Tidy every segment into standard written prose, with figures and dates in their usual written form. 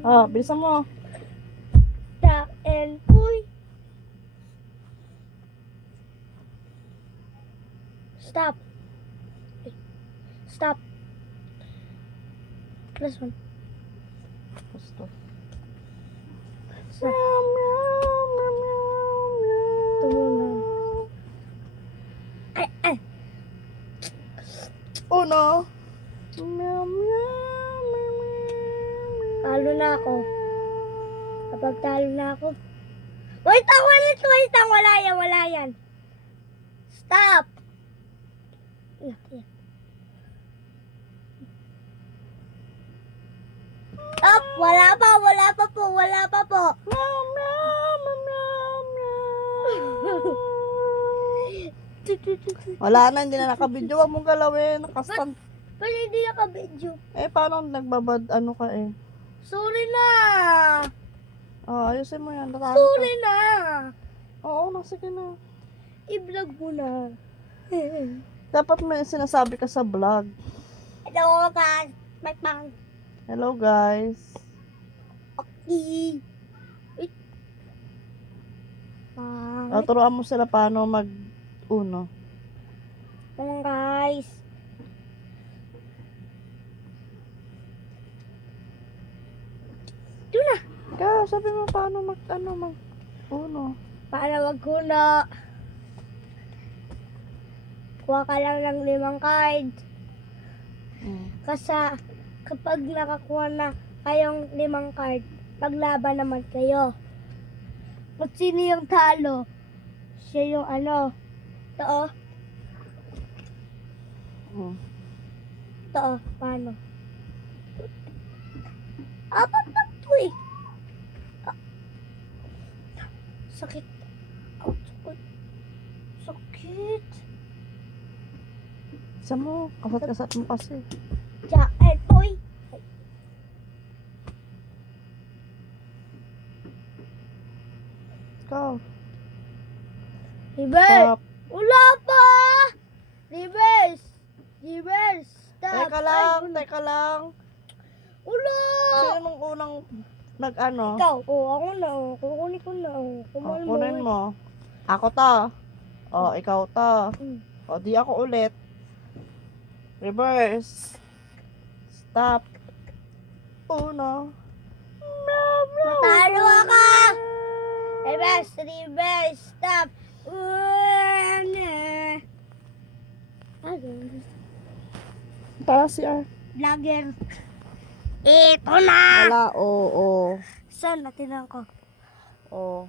Ah, bilisan mo. Dahil, uy. Stop. Stop. Plus one. Gusto. Stop. Ito muna. Ay. Uno. Talo na ako. Kapag talo na ako. Wait lang. Wala yan. Stop. Stop. Wala pa po. Wala na, hindi na nakabidyo. Huwag mong galawin. Nakastan. Pero hindi naka-video. Paano nagbabad, ano ka Sorry na. Ayusin mo yan. Natalo Sorry ka. na. Oo, sige na. I-vlog mo na. Dapat may sinasabi ka sa vlog. Hello guys. Bye. Hello, guys. Okay. Turuan mo sila paano mag-uno. Come guys. Ito na. Ikaw, sabi mo paano mag-uno. Paano magkuno? Kuha ka lang ng 5 card. Kasi kapag nakakuha na kayong 5 card, paglaban naman kayo. Kung sino yung talo, siya yung ano. Ito paano? Apat na ito eh. Sakit. Sakit. Isa mo, kasat-kasat mo kasi. Uy. Ikaw. River. Stop. Wala pa. Rivers. Stop. Teka lang. Wala. Sino nung unang nag-ano? Ikaw. Ako na. Kukunin ko na. Kunin mo. Ako to. Ikaw to. Di ako ulit. Reverse. Stop. Uno. Natalo ako. Reverse. Stop. Tara CR. Vlogger. Ito na. Wala, oo. Saan natin ko? Oo.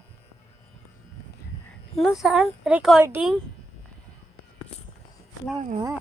Saan? Recording? Wala nga.